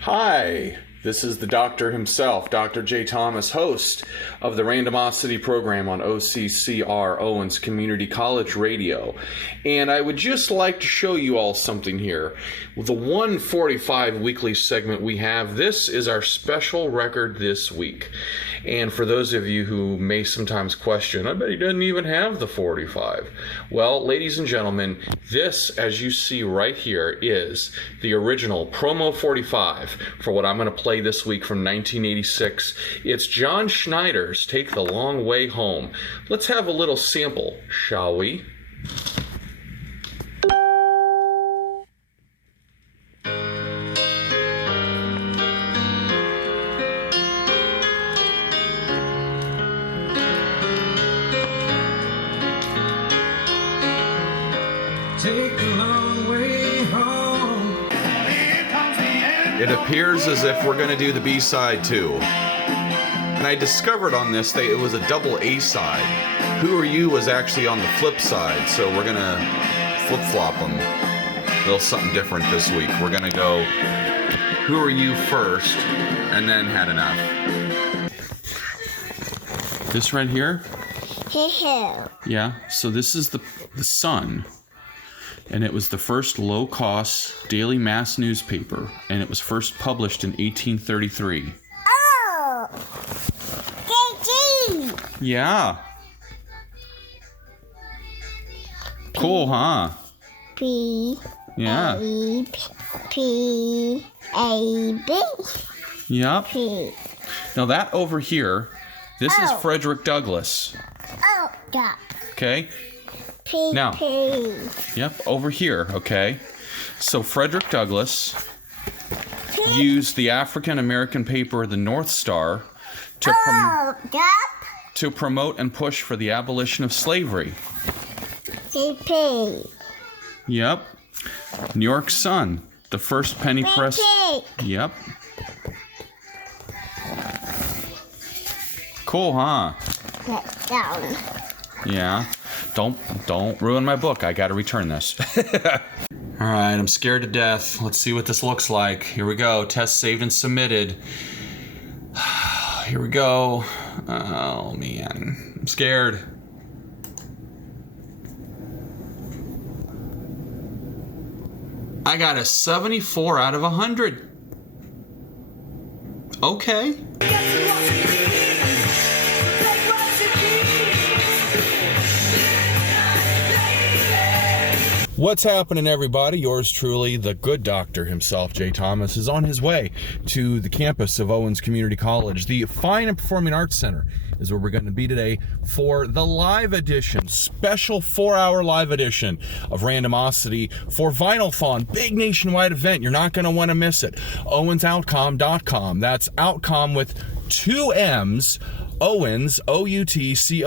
Hi, this is the doctor himself, Dr. J. Thomas, host of the Randomosity program on OCCR, Owens Community College Radio. And I would just like to show you all something here. The 145 weekly segment we have, this is our special record this week. And for those of you who may sometimes question, I bet he doesn't even have the 45. Well, ladies and gentlemen, this, as you see right here, is the original promo 45 for what I'm going to play this week from 1986. It's John Schneider's Take the Long Way Home. Let's have a little sample, shall we? Take the long way home. It appears as if we're going to do the B-side too. And I discovered on this that it was a double A-side. Who Are You was actually on the flip side, so we're going to flip-flop them. A little something different this week. We're going to go Who Are You first, and then Had Enough. This right here? Yeah, so this is the Sun. And it was the first low-cost daily mass newspaper, and it was first published in 1833. Oh! J.G. Yeah. Cool, huh? P. Yeah. A. P. A. B. Yep. P. Now that over here, this is Oh. Frederick Douglass. Oh, yeah. Okay? P. Now. P. Yep, over here, okay? So Frederick Douglass used the African American paper, the North Star, to Oh, yeah. to promote and push for the abolition of slavery. P. P. Yep. New York Sun, the first penny press. P. Yep. Cool, huh? Let down. Yeah. Don't ruin my book. I gotta return this. All right, I'm scared to death. Let's see what this looks like. Here we go. Test saved and submitted. Here we go. Oh man, I'm scared. I got a 74 out of 100. Okay. What's happening, everybody? Yours truly, the good doctor himself, Jay Thomas, is on his way to the campus of Owens Community College. The Fine and Performing Arts Center is where we're going to be today for the live edition, special 4-hour live edition of Randomosity for Vinylthon, big nationwide event. You're not going to want to miss it. OwensOutcom.com. That's Outcom with 2 M's. Owens, OUTCOMM.com.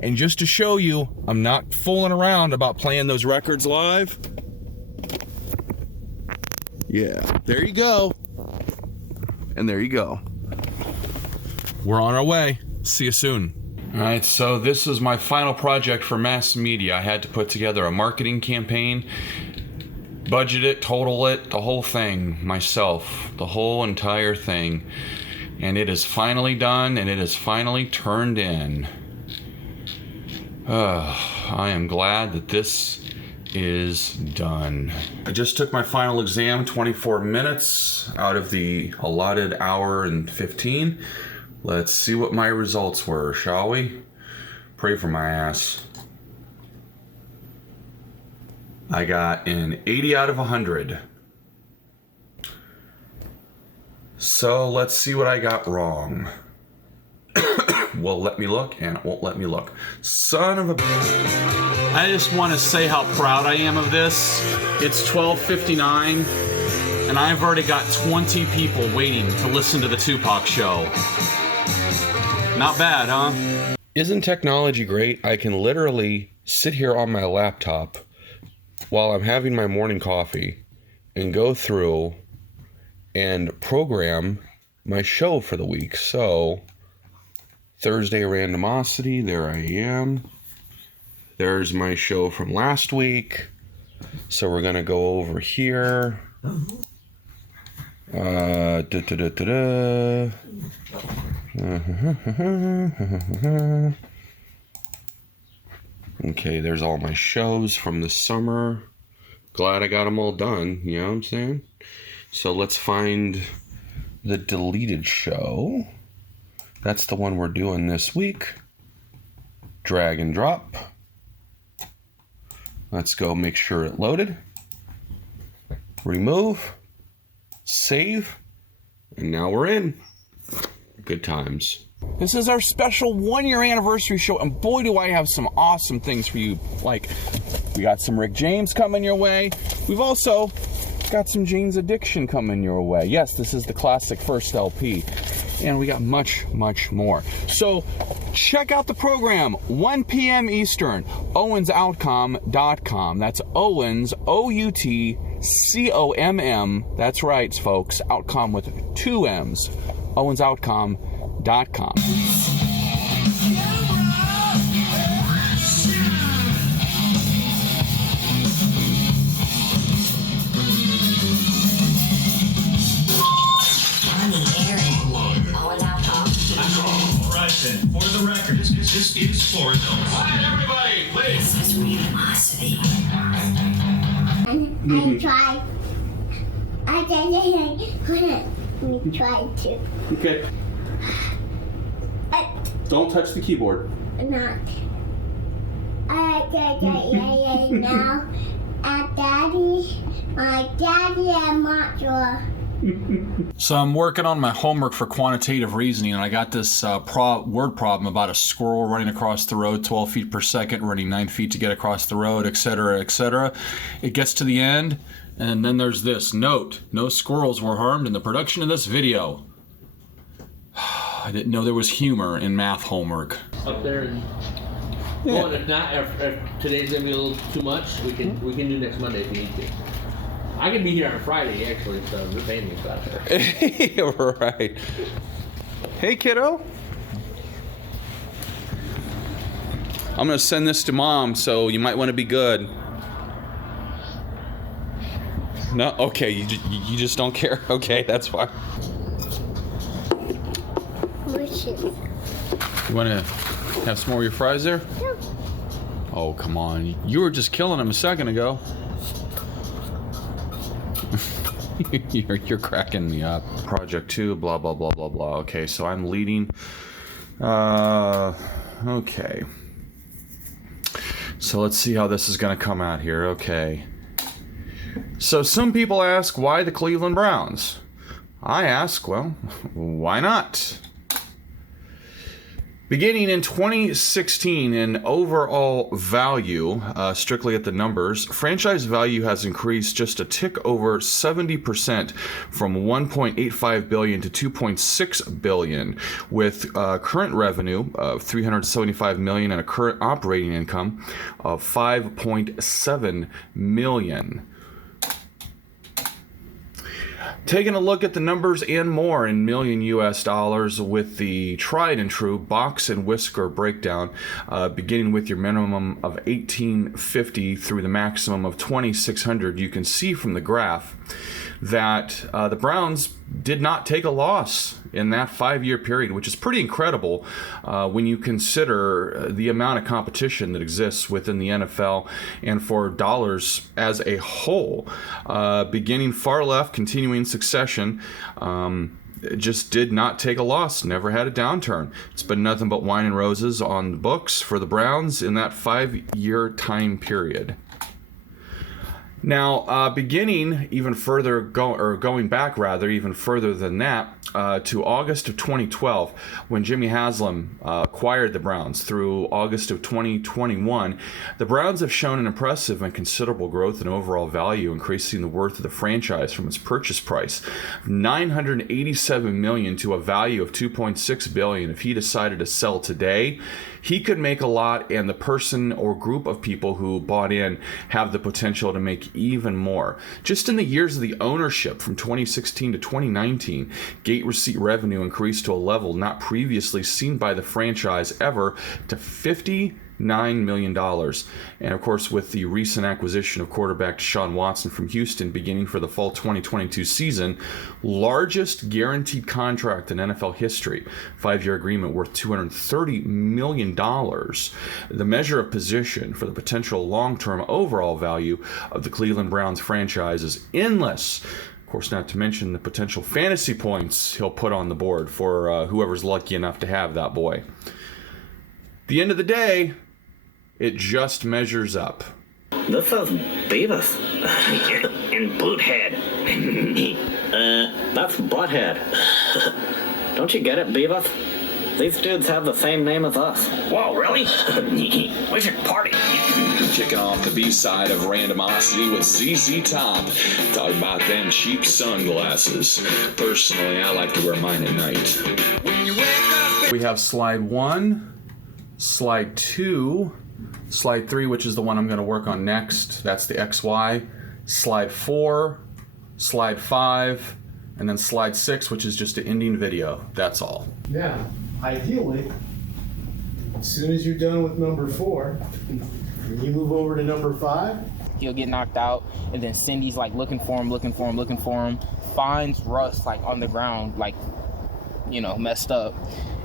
And just to show you, I'm not fooling around about playing those records live. Yeah, there you go. And there you go. We're on our way. See you soon. All right, so this is my final project for mass media. I had to put together a marketing campaign, budget it, total it, the whole thing myself, the whole entire thing. And it is finally done, and it is finally turned in. I am glad that this is done. I just took my final exam, 24 minutes out of the allotted hour and 15. Let's see what my results were, shall we? Pray for my ass. I got an 80 out of 100. So let's see what I got wrong. Well, let me look, and it won't let me look. Son of a... I just want to say how proud I am of this. It's 12:59, and I've already got 20 people waiting to listen to the Tupac show. Not bad, huh? Isn't technology great? I can literally sit here on my laptop while I'm having my morning coffee and go through and program my show for the week. So, Thursday Randomosity, there I am. There's my show from last week. So we're going to go over here. Okay, there's all my shows from the summer. Glad I got them all done, you know what I'm saying? So let's find the deleted show. That's the one we're doing this week. Drag and drop. Let's go make sure it loaded. Remove. Save. And now we're in. Good times. This is our special 1-year anniversary show, and boy do I have some awesome things for you. Like, we got some Rick James coming your way. We've also got some Jane's Addiction coming your way. Yes, this is the classic first LP. And we got much, much more. So check out the program, 1 p.m. Eastern, owensoutcom.com. That's Owens, O-U-T-C-O-M-M. That's right, folks, Outcom with 2 M's, owensoutcom.com. For the record, this is for those. Quiet, everybody, please. This is animosity. I tried. We tried to. Okay. Don't touch the keyboard. Not. Now. My daddy, I'm not sure. So I'm working on my homework for quantitative reasoning, and I got this word problem about a squirrel running across the road 12 feet per second, running 9 feet to get across the road, etc., etc. It gets to the end, and then there's this note: no squirrels were harmed in the production of this video. I didn't know there was humor in math homework. Up there, and well, if not, if today's gonna be a little too much, we can do next Monday if you need to. I can be here on Friday, actually, so they're paying me for that. Right. Hey, kiddo. I'm going to send this to Mom, so you might want to be good. No? Okay, you just don't care? Okay, that's fine. Wishes. You want to have some more of your fries there? Yeah. Oh, come on. You were just killing them a second ago. You're cracking me up. Project 2, blah, blah, blah, blah, blah. Okay, so I'm leading. Okay. So let's see how this is going to come out here. Okay. So some people ask, why the Cleveland Browns? I ask, well, why not? Beginning in 2016, in overall value, strictly at the numbers, franchise value has increased just a tick over 70% from $1.85 billion to $2.6 billion, with current revenue of $375 million and a current operating income of $5.7 million. Taking a look at the numbers and more in million US dollars with the tried and true box and whisker breakdown, beginning with your minimum of $1,850 through the maximum of $2,600, you can see from the graph that the Browns did not take a loss in that 5-year period, which is pretty incredible when you consider the amount of competition that exists within the NFL and for dollars as a whole. Beginning far left, continuing succession, just did not take a loss, never had a downturn. It's been nothing but wine and roses on the books for the Browns in that 5-year time period. Now, beginning even further, going back rather, even further than that, to August of 2012, when Jimmy Haslam acquired the Browns through August of 2021, the Browns have shown an impressive and considerable growth in overall value, increasing the worth of the franchise from its purchase price, $987 million to a value of $2.6 billion. If he decided to sell today, he could make a lot, and the person or group of people who bought in have the potential to make even more. Just in the years of the ownership from 2016 to 2019, gate receipt revenue increased to a level not previously seen by the franchise ever to $50 $9 million. And of course, with the recent acquisition of quarterback Deshaun Watson from Houston beginning for the fall 2022 season, largest guaranteed contract in NFL history, 5-year agreement worth $230 million. The measure of position for the potential long-term overall value of the Cleveland Browns franchise is endless. Of course, not to mention the potential fantasy points he'll put on the board for whoever's lucky enough to have that boy. At the end of the day, it just measures up. This is Beavis. And Boothead. That's Butthead. Don't you get it, Beavis? These dudes have the same name as us. Whoa, really? We should party. Kicking off the B-side of Randomosity with ZZ Top. Talking about them cheap sunglasses. Personally, I like to wear mine at night. We have slide 1, slide 2, slide 3, which is the one I'm going to work on next. That's the XY. Slide 4, slide 5, and then slide 6, which is just an ending video. That's all. Now, ideally, as soon as you're done with number 4, and you move over to number 5, he'll get knocked out, and then Cindy's like looking for him, finds Russ like on the ground, like, you know, messed up,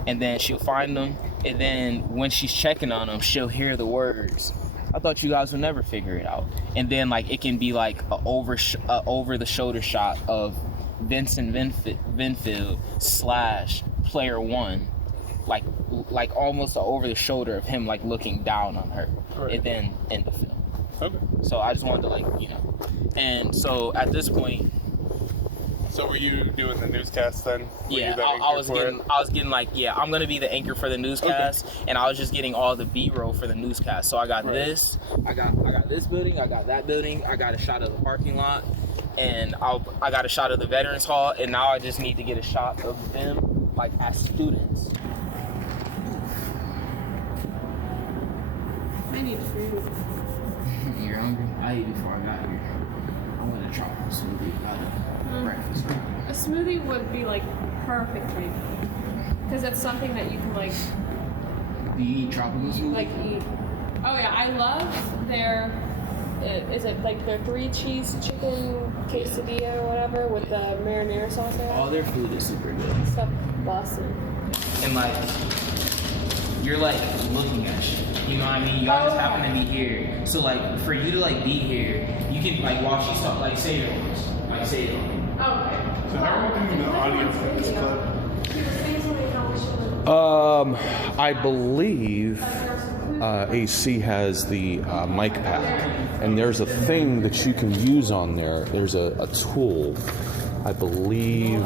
and then she'll find him, and then when she's checking on him, she'll hear the words, "I thought you guys would never figure it out," and then like it can be like a over the shoulder shot of Vincent Vinfield / player 1, like almost over the shoulder of him, like looking down on her, right. And then end the film. Okay. So I just wanted to, like, you know, and so at this point. So were you doing the newscast then? Yeah, I was getting like, yeah, I'm gonna be the anchor for the newscast, okay. And I was just getting all the B-roll for the newscast. So I got this, I got this building, I got that building, I got a shot of the parking lot, and I got a shot of the Veterans Hall, and now I just need to get a shot of them like as students. I need food. You're hungry? I ate before I got here. I want a chocolate smoothie. Breakfast. A smoothie would be like perfect for you, because it's something that you can like. Do you eat tropical smoothie? Like eat. Oh yeah, I love their. Is it like their 3-cheese chicken quesadilla or whatever with the marinara sauce? All their food is super good. Stuff busting. And like, you're like looking at shit. You know what I mean? Y'all just happen to be here. So like, for you to like be here, you can like watch these stuff, like say your words. Like say it. Oh, okay. So how are we doing the audio for this clip? I believe AC has the mic pack, and there's a thing that you can use on there. There's a tool, I believe.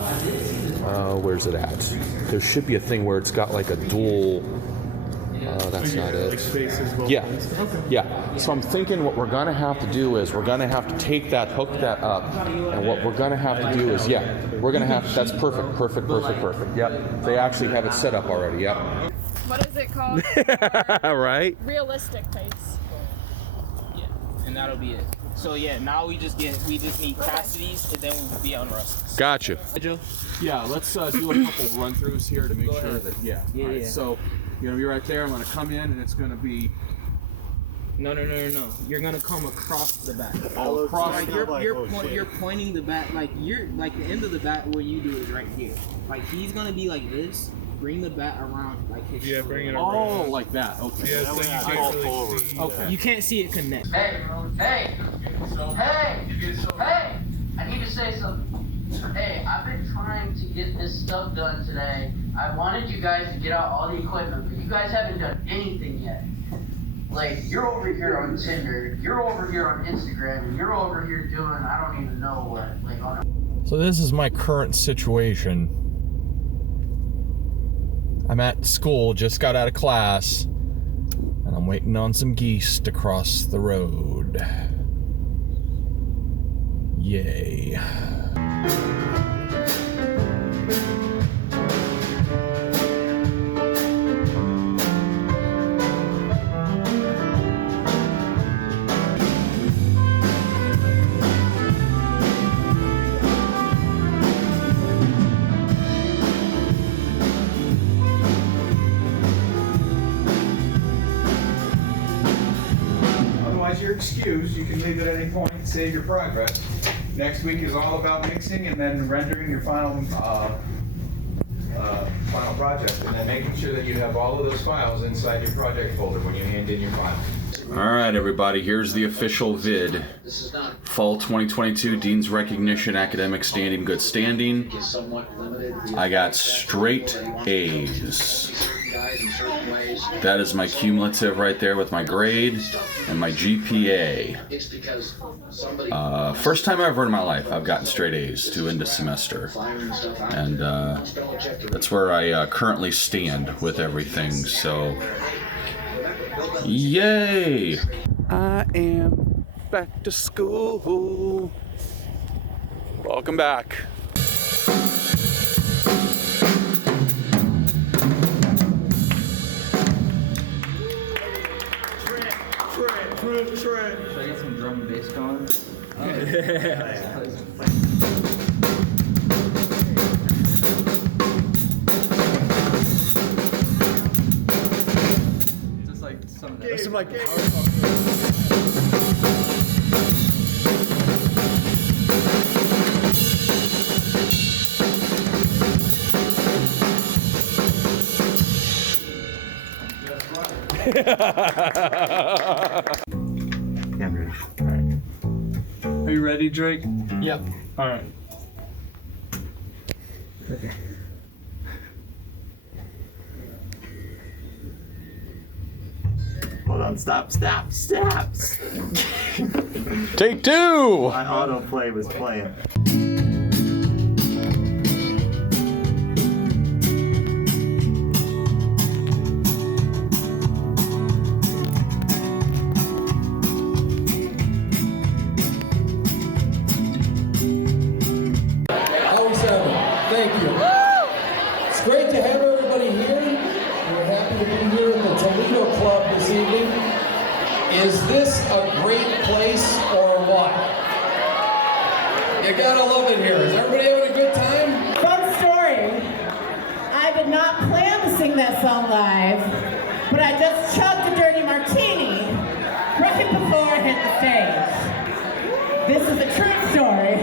Where's it at? There should be a thing where it's got like a dual. That's not it. Yeah. Yeah. So I'm thinking what we're going to have to do is we're going to have to take that, hook that up, and what we're going to have to do is, we're going to have, that's perfect. Yep. They actually have it set up already. Yep. What is it called? Right? Realistic pace. Yeah. And that'll be it. So yeah, now we just need Cassidy's, and then we'll be on Russ's. Gotcha. Joe? Yeah, let's do a couple run-throughs here to make sure that, Yeah. Right, so, you're going to be right there. I'm going to come in, and it's going to be... No. You're going to come across the bat. All across. Like you're pointing the bat, like you're like the end of the bat where you do is right here. Like he's going to be like this. Bring the bat around like his shoulder. Bring it around. Oh, like that. Okay. Yeah, so you can't really see. Okay. You can't see it connect. Hey, I need to say something. Hey, I've been trying to get this stuff done today. I wanted you guys to get out all the equipment, but you guys haven't done anything yet. Like, you're over here on Tinder, you're over here on Instagram, and you're over here doing, I don't even know what, like on. So this is my current situation. I'm at school, just got out of class, and I'm waiting on some geese to cross the road. Yay. excuse. You can leave at any point and save your progress. Next week is all about mixing and then rendering your final final project, and then making sure that you have all of those files inside your project folder when you hand in your file. All right, everybody, here's the official vid. Fall 2022 Dean's Recognition Academic Standing Good Standing. I got straight A's. That is my cumulative right there with my grade and my GPA. First time ever in my life I've gotten straight A's to end a semester. And that's where I currently stand with everything, so yay! I am back to school. Welcome back. Should I get some drum and bass going? Just like some like Are you ready, Drake? Yep. All right. Okay. Hold on, stop. Take two! My autoplay was playing. Thank you. It's great to have everybody here. We're happy to be here in the Toledo Club this evening. Is this a great place or what? You gotta love it here. Is everybody having a good time? Fun story. I did not plan to sing that song live, but I just chugged a dirty martini right before I hit the stage. This is a true story.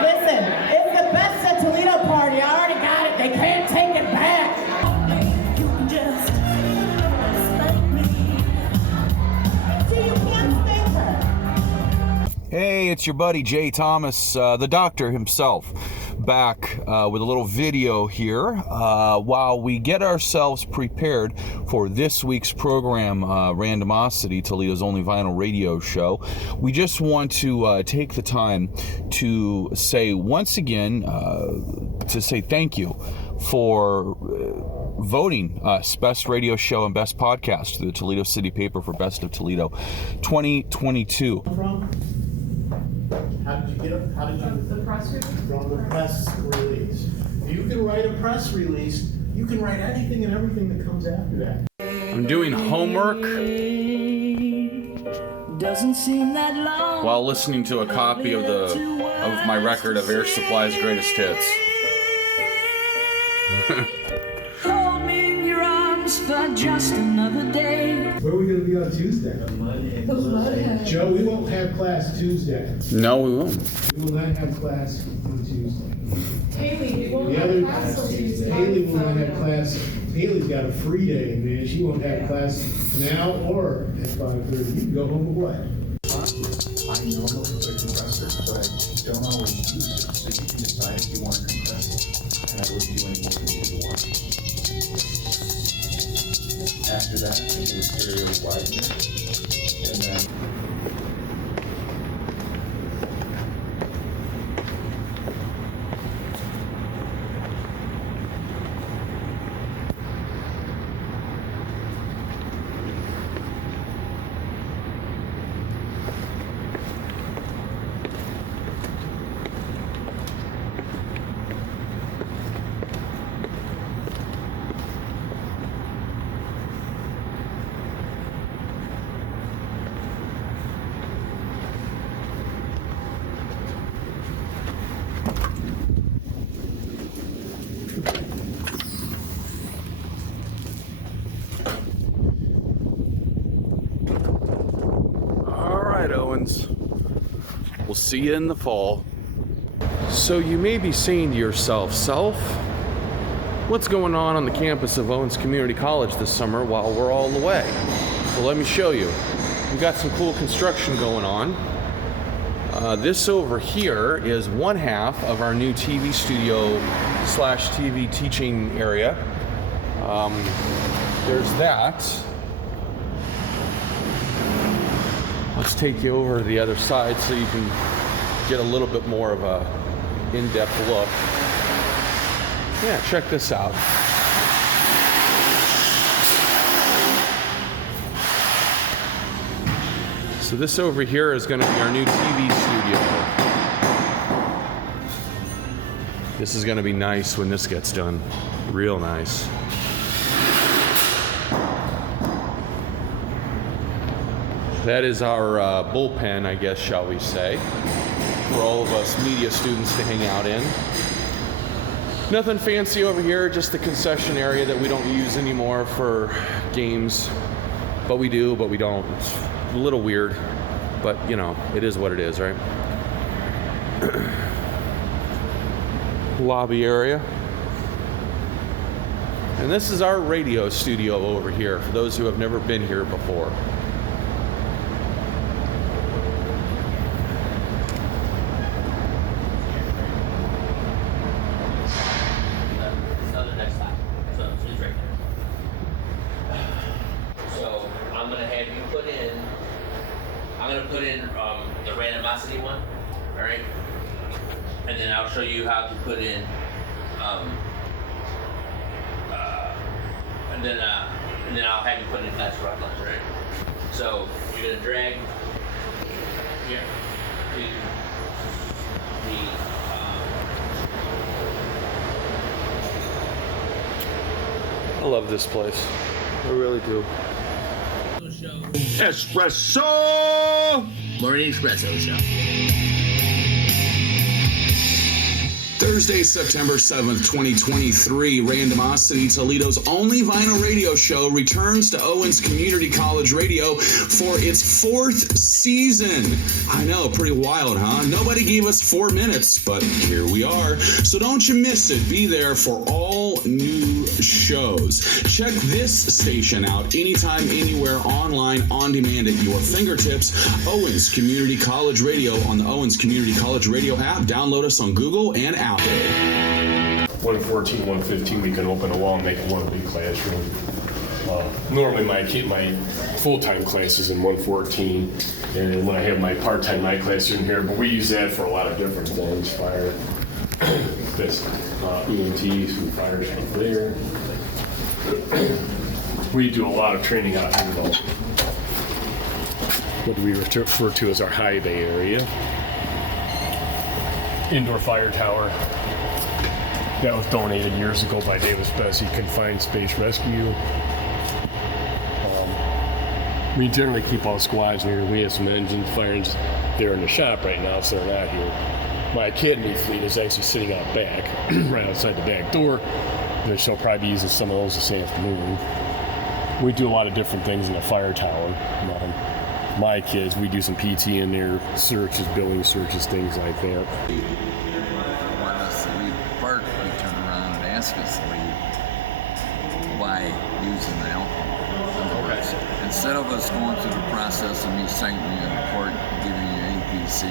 Listen, it's the best at Toledo party. I already got it. They can't take it back. Hey, it's your buddy Jay Thomas, the doctor himself, back with a little video here while we get ourselves prepared for this week's program, Randomosity, Toledo's only vinyl radio show. We just want to take the time to say once again, to say thank you for voting us Best Radio Show and Best Podcast through the Toledo City Paper for Best of Toledo 2022. How did you get it? How did you? The press release. From the press release. You can write a press release. You can write anything and everything that comes after that. I'm doing homework while listening to a copy of my record of Air Supply's Greatest Hits. Hold me in your arms for just another day. Where are we going to be on Tuesday? Joe, we won't have class Tuesday. No, we won't. We will not have class on Tuesday. Haley, won't The have other, class till Tuesday. Haley will not have class. Haley's got a free day, man. She won't have class now or at 5:30. You can go home with what? I know the compressor, but I don't always use it, so you can decide if you want to compress it, and I wouldn't do any more than you want. After that, I do a stereo widener, and then Owens. We'll see you in the fall. So you may be saying to yourself, what's going on the campus of Owens Community College this summer while we're all away? Well, let me show you. We've got some cool construction going on. This over here is one half of our new TV studio / TV teaching area. There's that. Let's take you over to the other side so you can get a little bit more of a in-depth look. Yeah, check this out. So this over here is going to be our new TV studio. This is going to be nice when this gets done. Real nice. That is our bullpen, I guess, shall we say, for all of us media students to hang out in. Nothing fancy over here, just the concession area that we don't use anymore for games. But we do, but we don't. It's a little weird, but you know, it is what it is, right? Lobby area. And this is our radio studio over here, for those who have never been here before. The randomosity one, all right? And then I'll show you how to put in, and then I'll have you put in flash rock lines, right? So you're gonna drag here to I love this place. I really do. Espresso! Morning Espresso Show. Thursday, September 7th, 2023, Randomosity, Toledo's only vinyl radio show, returns to Owens Community College Radio for its 4th season. I know, pretty wild, huh? Nobody gave us 4 minutes, but here we are. So don't you miss it. Be there for all new shows. Check this station out anytime, anywhere, online, on demand at your fingertips. Owens Community College Radio on the Owens Community College Radio app. Download us on Google and Apple. 114, 115, we can open a wall and make one big classroom. Normally my full-time class is in 114, and when I have my part-time night class in here, but we use that for a lot of different things, fire, this, EMTs, who fire stuff there. We do a lot of training out here though. What we refer to as our high bay area. Indoor fire tower that was donated years ago by Davis Bessie Confined Space Rescue. We generally keep all squads here. We have some engines, fire engines. They're in the shop right now, so they're not here. My academy fleet is actually sitting out back, right outside the back door. And she'll probably be using some of those this afternoon. We do a lot of different things in the fire tower. My kids, we do some PT in there, searches, building searches, things like that. Want us to leave the park, we turn around and ask us to leave. Why using the alcohol? In other words, instead of us going through the process of me citing you in court, giving you APC,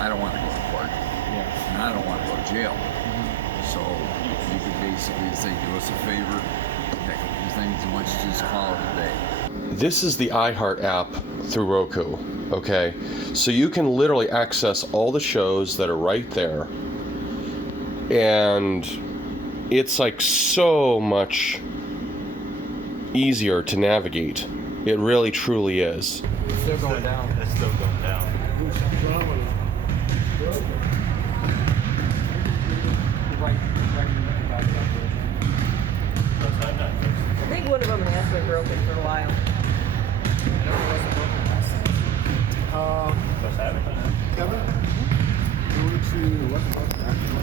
I don't want to go to court. And I don't want to go to jail. So you could basically say, do us a favor, pick up your things, and why don't you just call it a day. This is the iHeart app through Roku, okay? So you can literally access all the shows that are right there. And it's like so much easier to navigate. It really, truly is. It's still going down. It's still going down. I think one of them has been broken for a while. Kevin, go to what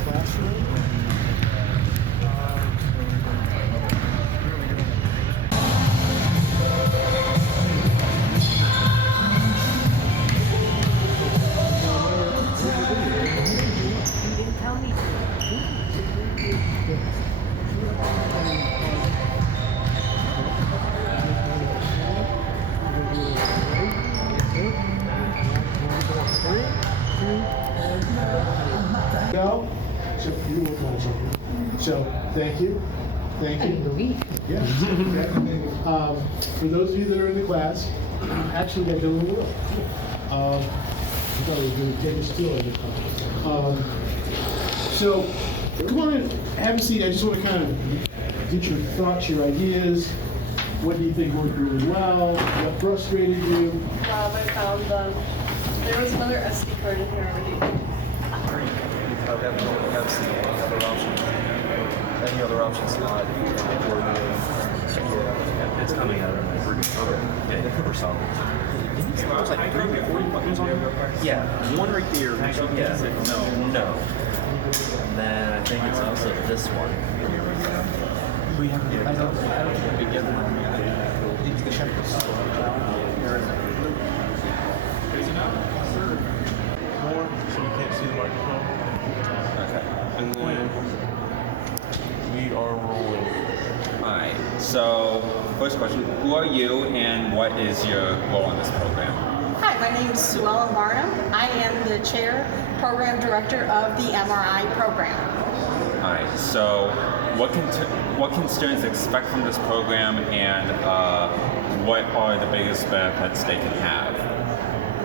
classroom? you to work on something. So, thank you. Thank you. Yeah. For those of you that are in the class, actually, they've done a little work. I thought we were going to take a steal in the class. So, come on in, have a seat. I just want to kind of get your thoughts, your ideas. What do you think worked really well? What frustrated you? I found there was another SD card in here already. Any other options not it's coming out of yeah, the Cooper song. There's like 3 recording buttons on there. Yeah, one right there. Yeah, no. And then I think it's also this one. We have I don't think we get one. It's the checklist. More, so you can't see the microphone. Okay. And then we are rolling. Alright, so first question, who are you and what is your role in this program? Hi, my name is Sue Ellen Barnum. I am the Chair, Program Director of the MRI program. Alright, so what can students expect from this program and what are the biggest benefits they can have?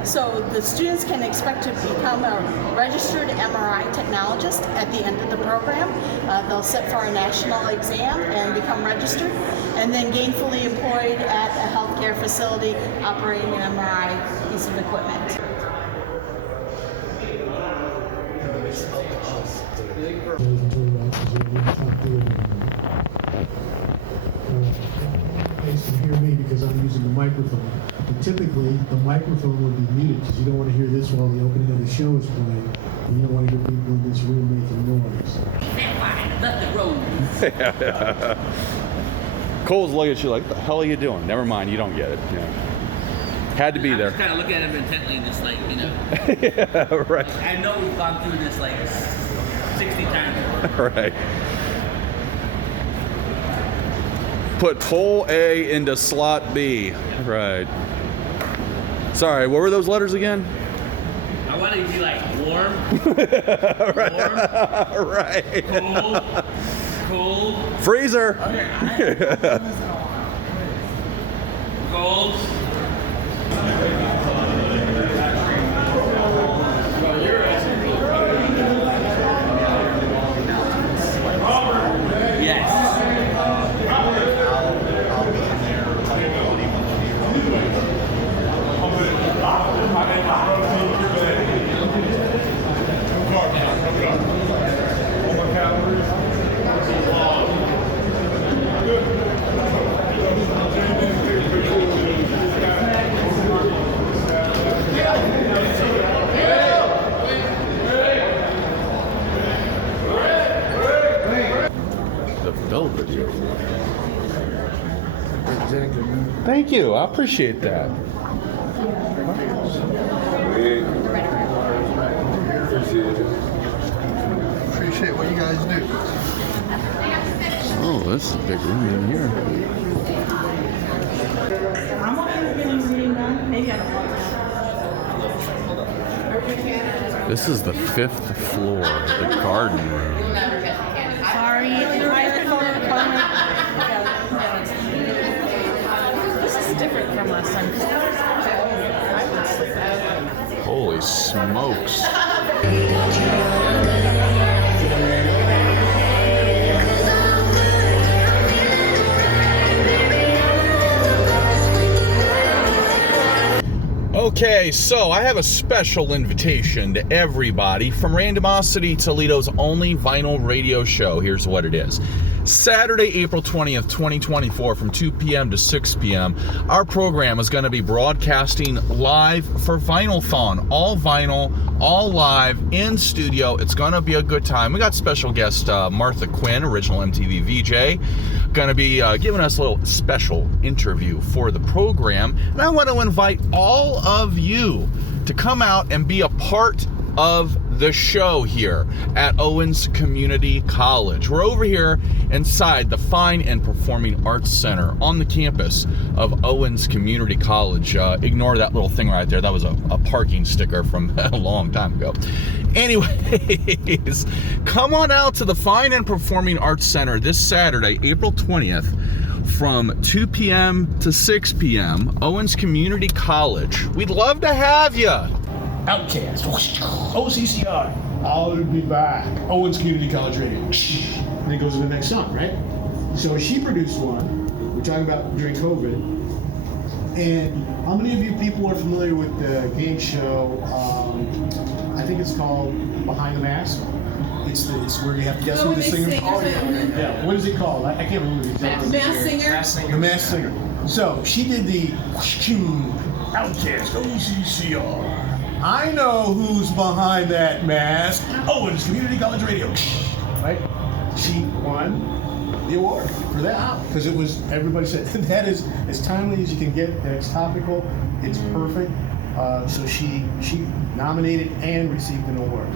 So the students can expect to become a registered MRI technologist at the end of the program. They'll sit for a national exam and become registered, and then gainfully employed at a healthcare facility operating an MRI piece of equipment. Thanks to hear me because I'm using the microphone. And typically, the microphone would be muted because you don't want to hear this while the opening of the show is playing. And you don't want to hear people in this room making noise. Cole's looking at you like, what the hell are you doing? Never mind, you don't get it. Yeah. Had to be there. Just kind of looking at him intently, just like, you know. Yeah, right. Like, I know we've gone through this like 60 times. Right. Put pole A into slot B. Right. Sorry, what were those letters again? I want it to be like warm. Right. Warm. Right. Cold. Freezer. Cold. Thank you. I appreciate that. Appreciate what you guys do. Oh, this is a big room in here. I'm okay with getting reading done. Maybe I don't want that. This is the 5th floor, the garden room. Sorry, this is different from last time. Holy smokes. Okay, so I have a special invitation to everybody from Randomosity, Toledo's only vinyl radio show. Here's what it is. Saturday, April 20th, 2024, from 2 p.m. to 6 p.m., our program is going to be broadcasting live for Vinyl-thon. All vinyl, all live, in studio. It's going to be a good time. We got special guest Martha Quinn, original MTV VJ, going to be giving us a little special interview for the program. And I want to invite all of you to come out and be a part of the show here at Owens Community College. We're over here inside the Fine and Performing Arts Center on the campus of Owens Community College. Ignore that little thing right there. That was a parking sticker from a long time ago. Anyways, come on out to the Fine and Performing Arts Center this Saturday, April 20th, from 2 p.m. to 6 p.m. Owens Community College. We'd love to have you. Outcast. OCCR. I'll be back. Owens Community College Radio. And it goes to the next song, right? So she produced one. We're talking about during COVID. And how many of you people are familiar with the game show? I think it's called Behind the Mask. It's where you have to guess who the singer is. Yeah. What is it called? I can't remember the exact name. Masked Singer. The Masked Singer. So she did the Outcast OCCR. I know who's behind that mask. Owens Community College Radio. Right? She won the award for that because it was, everybody said that is as timely as you can get, that it's topical, it's perfect. So she nominated and received an award.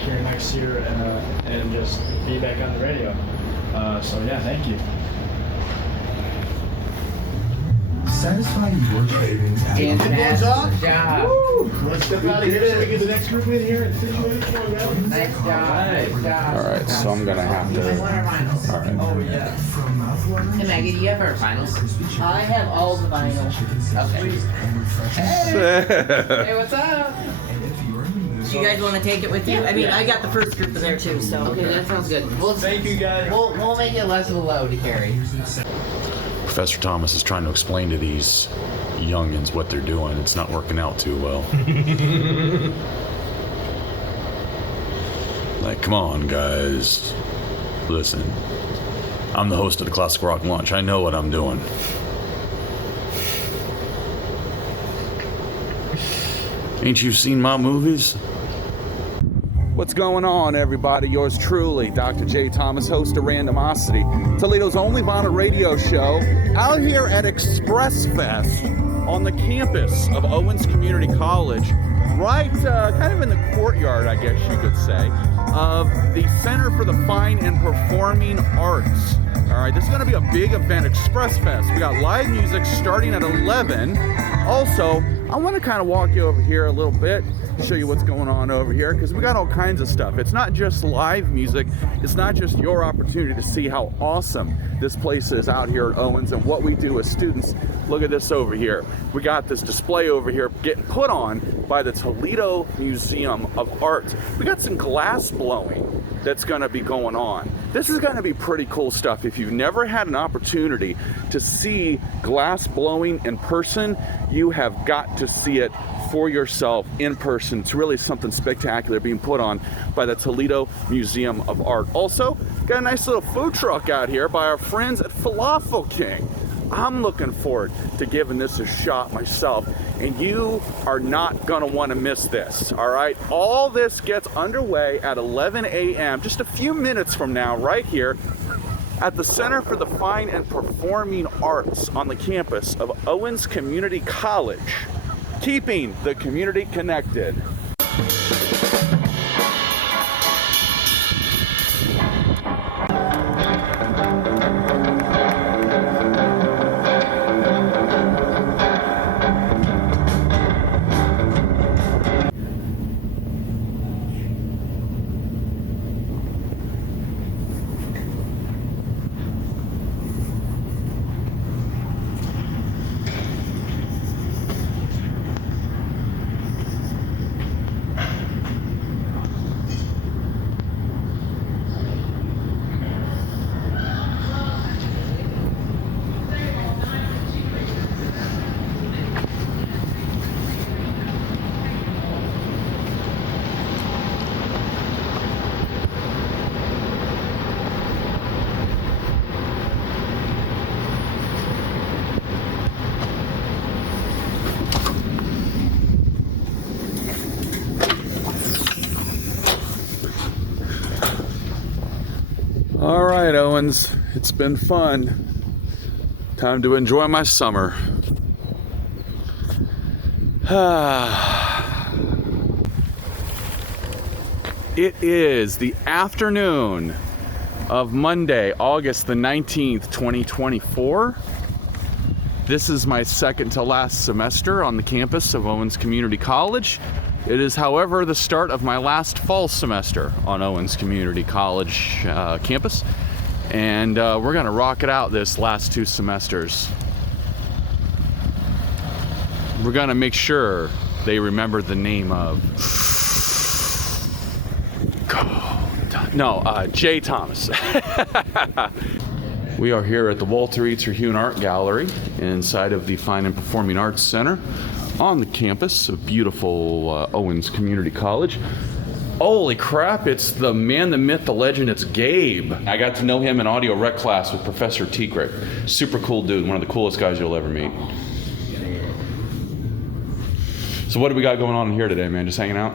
Here next year and just be back on the radio. So yeah, thank you. Satisfying your cravings. Fantastic job. Let's step out of here so we get the next group in here and situate for them. Nice job. All right, so I'm gonna have to. All right. Oh yeah. Hey Maggie, do you have our vinyls? I have all the vinyls. Okay. Hey, what's up? Do you guys want to take it with you? I mean, I got the first group in there too, so. Okay, that sounds good. Well, thank you guys. We'll make it less of a load to carry. Professor Thomas is trying to explain to these youngins what they're doing. It's not working out too well. Like, come on, guys. Listen, I'm the host of the Classic Rock Lunch. I know what I'm doing. Ain't you seen my movies? What's going on, everybody? Yours truly, Dr. J. Thomas, host of Randomosity, Toledo's only vinyl radio show, out here at Express Fest on the campus of Owens Community College, right kind of in the courtyard, I guess you could say, of the Center for the Fine and Performing Arts. All right, this is going to be a big event, Express Fest. We got live music starting at 11. Also, I want to kind of walk you over here a little bit, show you what's going on over here, because we got all kinds of stuff. It's not just live music. It's not just your opportunity to see how awesome this place is out here at Owens and what we do as students. Look at this over here. We got this display over here getting put on by the Toledo Museum of Art. We got some glass blowing that's going to be going on. This is going to be pretty cool stuff. If you've never had an opportunity to see glass blowing in person, you have got to see it for yourself in person. It's really something spectacular being put on by the Toledo Museum of Art. Also, got a nice little food truck out here by our friends at Falafel King. I'm looking forward to giving this a shot myself, and you are not gonna wanna miss this, all right? All this gets underway at 11 a.m., just a few minutes from now, right here at the Center for the Fine and Performing Arts on the campus of Owens Community College, keeping the community connected. All right, Owens, it's been fun. Time to enjoy my summer. It is the afternoon of Monday, August the 19th, 2024. This is my second to last semester on the campus of Owens Community College. It is, however, the start of my last fall semester on Owens Community College campus. And we're gonna rock it out this last 2 semesters. We're gonna make sure they remember the name of Jay Thomas. We are here at the Walter Eatzer Hune Art Gallery inside of the Fine and Performing Arts Center on the campus of beautiful Owens Community College. Holy crap, it's the man, the myth, the legend, it's Gabe. I got to know him in audio rec class with Professor Tegrick. Super cool dude, one of the coolest guys you'll ever meet. So what do we got going on here today, man? Just hanging out?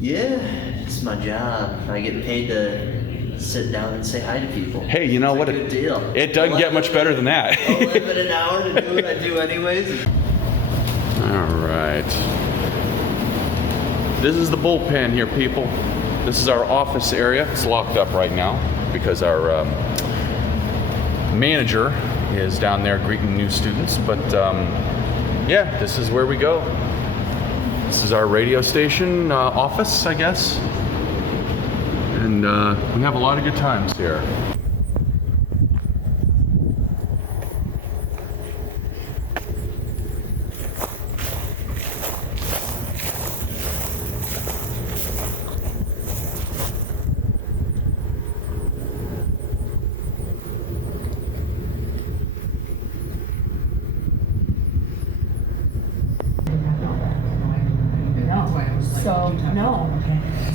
Yeah, it's my job. I get paid to sit down and say hi to people. Hey, you know what? Good deal. It doesn't get much better than that. 11 an hour to do what I do anyways. All right. This is the bullpen here, people. This is our office area. It's locked up right now because our manager is down there greeting new students. But yeah, this is where we go. This is our radio station office, I guess. And we have a lot of good times here.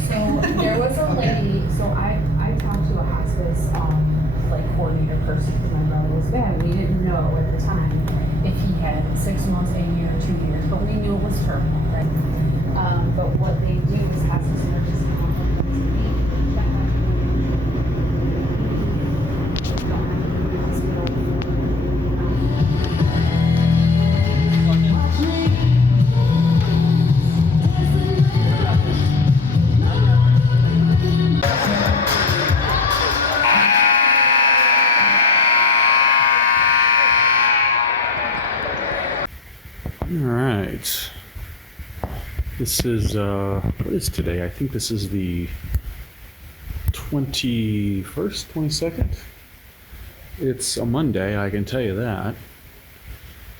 So there was a lady, so I talked to a hospice coordinator person because my brother was bad. We didn't know at the time if he had 6 months, a year, 2 years, but we knew it was terminal, right? But what they do is hospice nurses come from the Alright. This is, what is today? I think this is the 21st, 22nd? It's a Monday, I can tell you that.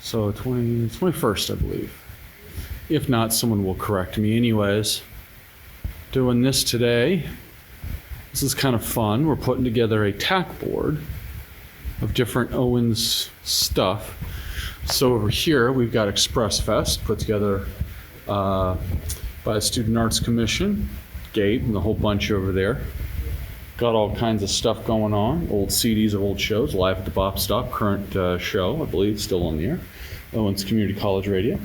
So 21st, I believe. If not, someone will correct me. Anyways, doing this today. This is kind of fun. We're putting together a tack board of different Owens stuff. So over here, we've got Express Fest put together by the Student Arts Commission, Gabe, and the whole bunch over there. Got all kinds of stuff going on. Old CDs of old shows, Live at the Bop Stop, current show, I believe, still on the air. Owens Community College Radio.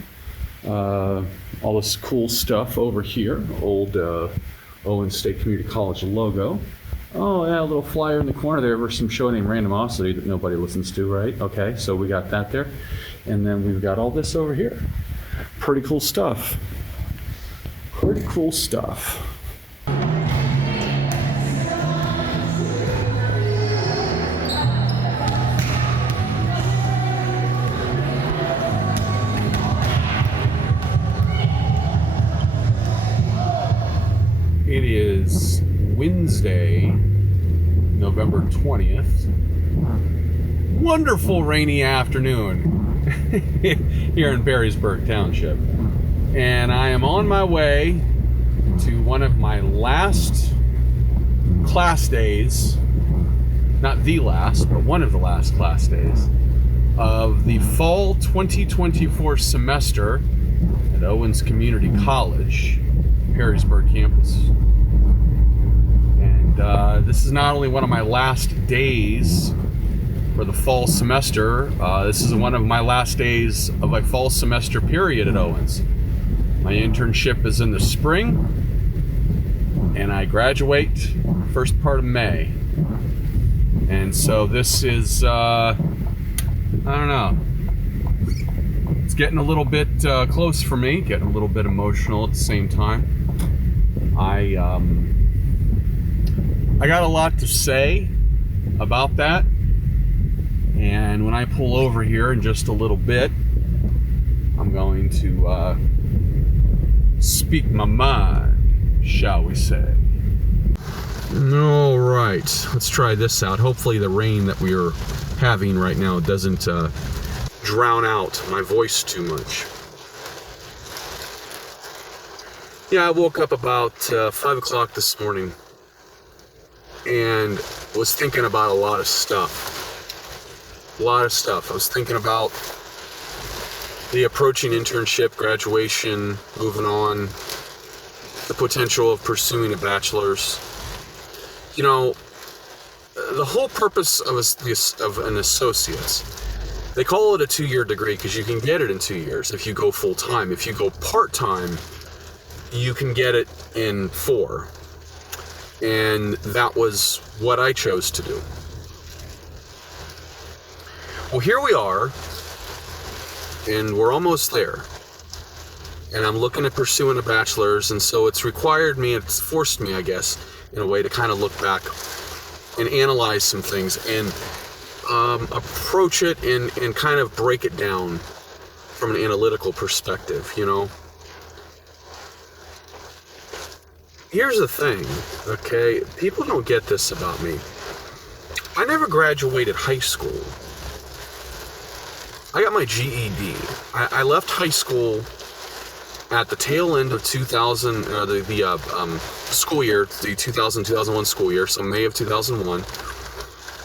All this cool stuff over here. Old Owens State Community College logo. Oh yeah, a little flyer in the corner there for some show named Randomosity that nobody listens to, right? Okay, so we got that there. And then we've got all this over here. Pretty cool stuff. Pretty cool stuff. It is Wednesday, November 20th. Wonderful rainy afternoon here in Berrysburg Township. And I am on my way to one of my last class days, not the last, but one of the last class days of the fall 2024 semester at Owens Community College, Perrysburg campus. And this is not only one of my last days for the fall semester, this is one of my last days of my fall semester period at Owens. My internship is in the spring, and I graduate first part of May. And so this is I don't know. It's getting a little bit close for me, getting a little bit emotional at the same time. I got a lot to say about that, and when I pull over here in just a little bit, I'm going to speak my mind, shall we say. All right, let's try this out. Hopefully the rain that we are having right now doesn't drown out my voice too much. Yeah, I woke up about 5 o'clock this morning and was thinking about a lot of stuff. I was thinking about the approaching internship, graduation, moving on, the potential of pursuing a bachelor's. You know, the whole purpose of an associate's, they call it a 2-year degree because you can get it in 2 years if you go full-time. If you go part-time, you can get it in 4. And that was what I chose to do. Well, here we are, and we're almost there. And I'm looking at pursuing a bachelor's, and so it's forced me, I guess, in a way to kind of look back and analyze some things and approach it and kind of break it down from an analytical perspective, you know. Here's the thing, okay? People don't get this about me. I never graduated high school. I got my GED. I left high school at the tail end of 2000, the school year, the 2000-2001 school year, so May of 2001.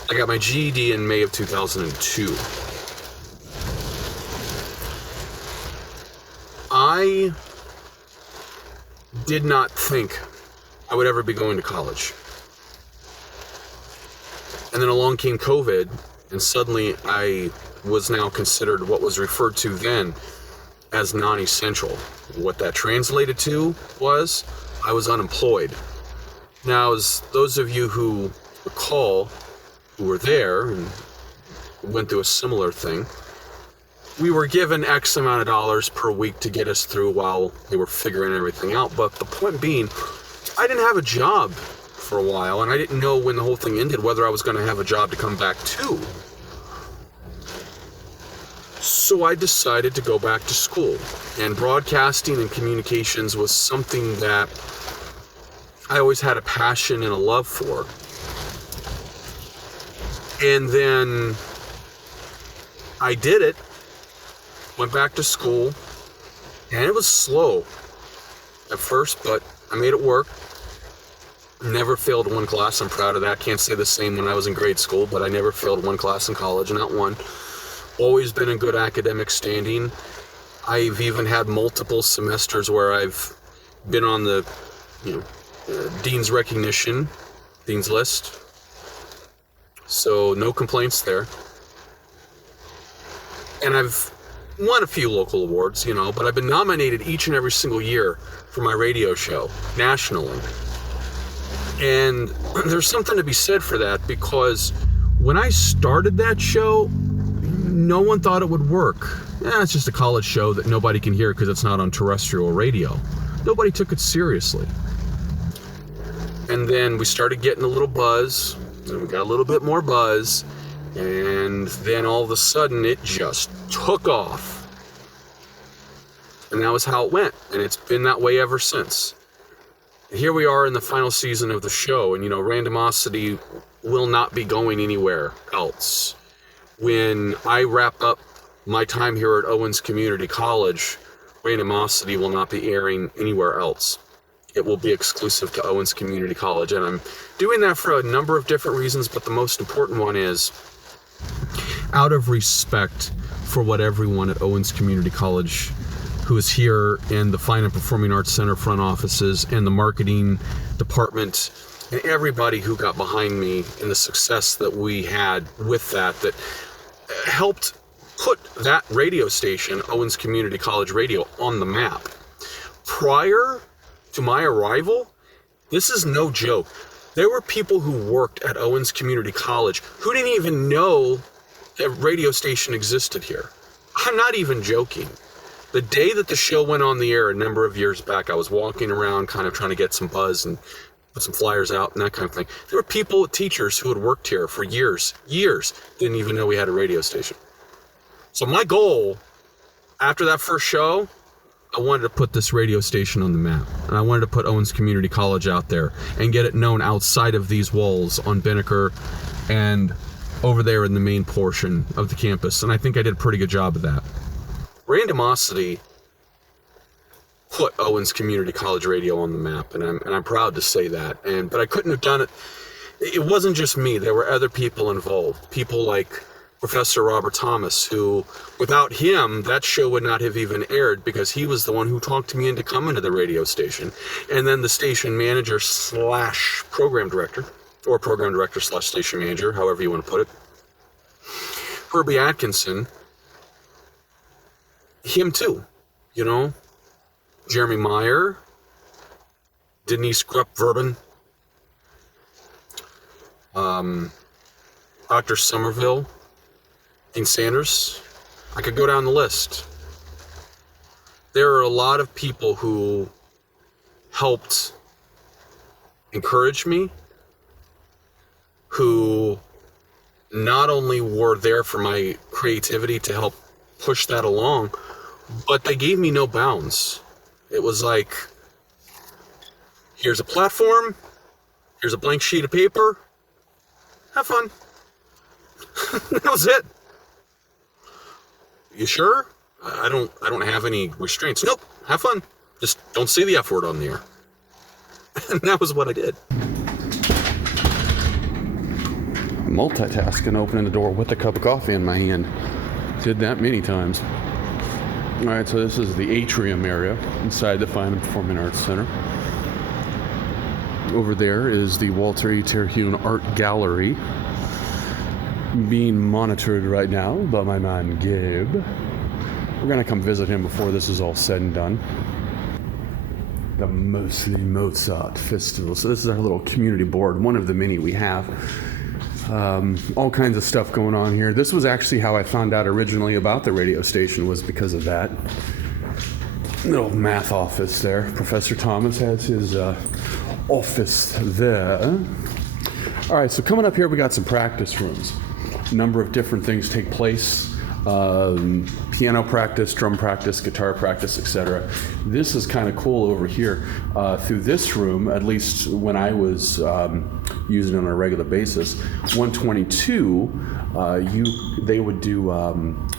I got my GED in May of 2002. I did not think I would ever be going to college. And then along came COVID, and suddenly I was now considered what was referred to then as non-essential. What that translated to was I was unemployed. Now, as those of you who recall, who were there and went through a similar thing, we were given X amount of dollars per week to get us through while they were figuring everything out. But the point being, I didn't have a job for a while, and I didn't know when the whole thing ended whether I was going to have a job to come back to. So I decided to go back to school, and broadcasting and communications was something that I always had a passion and a love for. And then I did it, went back to school, and it was slow at first, but I made it work. Never failed one class. I'm proud of that. Can't say the same when I was in grade school, but I never failed one class in college, not one. Always been in good academic standing. I've even had multiple semesters where I've been on the, dean's recognition, dean's list. So no complaints there. And I've won a few local awards, but I've been nominated each and every single year for my radio show, nationally. And there's something to be said for that, because when I started that show, no one thought it would work. It's just a college show that nobody can hear because it's not on terrestrial radio. Nobody took it seriously. And then we started getting a little buzz, and we got a little bit more buzz, and then all of a sudden it just took off. And that was how it went, and it's been that way ever since. Here we are in the final season of the show, and randomosity will not be going anywhere else. When I wrap up my time here at Owens Community College, randomosity will not be airing anywhere else. It will be exclusive to Owens Community College, and I'm doing that for a number of different reasons, but the most important one is out of respect for what everyone at Owens Community College who is here in the Fine and Performing Arts Center front offices and the marketing department and everybody who got behind me and the success that we had with that helped put that radio station, Owens Community College Radio, on the map. Prior to my arrival, this is no joke. There were people who worked at Owens Community College who didn't even know that radio station existed here. I'm not even joking. The day that the show went on the air a number of years back, I was walking around kind of trying to get some buzz and put some flyers out and that kind of thing. There were people, teachers who had worked here for years, didn't even know we had a radio station. So my goal after that first show, I wanted to put this radio station on the map. And I wanted to put Owens Community College out there and get it known outside of these walls on Binnaker and over there in the main portion of the campus. And I think I did a pretty good job of that. Randomosity put Owens Community College Radio on the map, and I'm proud to say that. But I couldn't have done it. It wasn't just me. There were other people involved. People like Professor Robert Thomas, who, without him, that show would not have even aired because he was the one who talked me into coming to the radio station. And then the station manager slash program director, or program director slash station manager, however you want to put it, Herbie Atkinson, him too, you know, Jeremy Meyer, Denise Grupp-Verbin, Dr. Somerville, Dean Sanders. I could go down the list. There are a lot of people who helped encourage me, who not only were there for my creativity to help push that along, but they gave me no bounds. It was like, here's a platform, here's a blank sheet of paper, have fun. That was it. You sure? I don't have any restraints. Nope, have fun. Just don't say the F word on the air. And that was what I did. Multitasking, opening the door with a cup of coffee in my hand. Did that many times. All right, so this is the atrium area inside the Fine and Performing Arts Center. Over there is the Walter E. Terhune Art Gallery, being monitored right now by my man Gabe. We're gonna come visit him before this is all said and done. The Mostly Mozart Festival. So this is our little community board, one of the many we have. All kinds of stuff going on here. This was actually how I found out originally about the radio station, was because of that. Little math office there. Professor Thomas has his office there. All right, so coming up here, we got some practice rooms. A number of different things take place. Piano practice, drum practice, guitar practice, etc. This is kind of cool over here. Through this room, at least when I was using it on a regular basis, 122, they would do